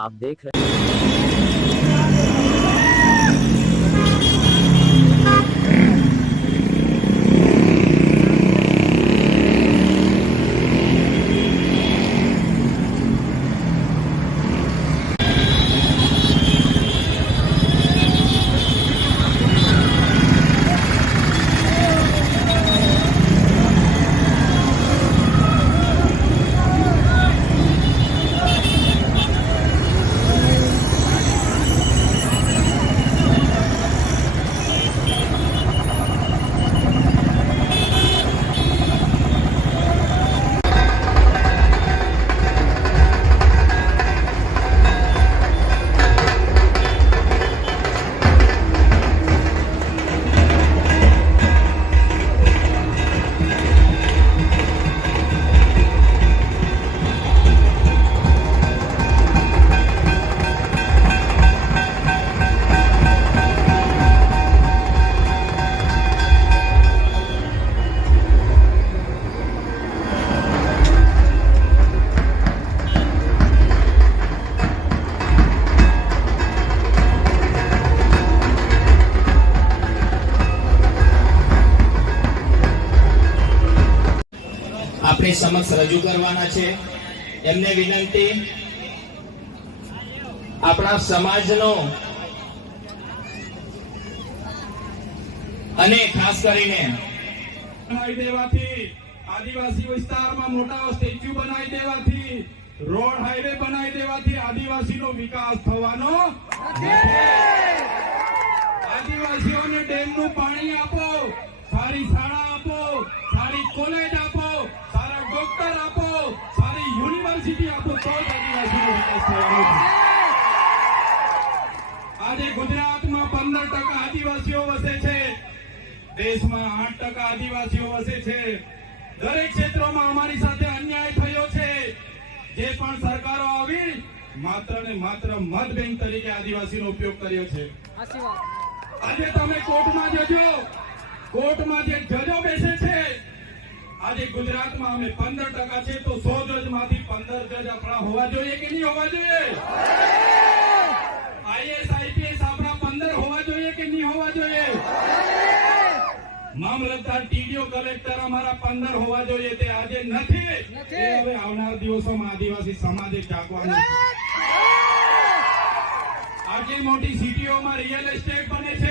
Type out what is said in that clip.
आप देख रहे अपने समक्ष रजू करवाना छे। एमने विनंती अपना समाजनो अने खास करीने बनाई देवाथी आदिवासी विस्तारमां मोटा स्टेच्यू बनाई देवाथी रोड हाईवे बनाई देवाथी आदिवासीनो विकास थवानो नथी। आदिवासीओने डेमनुं पाणी आपो, सारी शाळा आपो, सारी कॉलेज आपो, सारा डॉक्टर आपो, सारी यूनिवर्सिटी आपो तो ज आदिवासीनो विकास थवानो छे। आज गुजरातमां 15% आदिवासीओ वसे छे, देशमां 8% आदिवासीओ वसे छे। दरेक क्षेत्रोमां अमारी साथे अन्याय थयो छे। जे पण सरकारो आवी मात्र ने मात्र मत बैंक तरीके आदिवासीनो उपयोग कर्यो छे। આજે તમે કોર્ટમાં જજો, કોર્ટમાં જે જજો બેસે છે, આજે ગુજરાતમાં અમે 15% છે તો 100 જજમાંથી 15 જજ આપણા હોવા જોઈએ કે નહીં હોવા જોઈએ? આઈએસ આઈપીએસ આપણા 15 હોવા જોઈએ કે નહીં હોવા જોઈએ? મામલતદાર ટીડીઓ કલેક્ટર અમારા 15 હોવા જોઈએ, તે આજે નથી। એ હવે આવનાર દિવસોમાં આદિવાસી સમાજે જાગવાનું છે। આટલી મોટી સિટીઓમાં રિયલ એસ્ટેટ બને છે।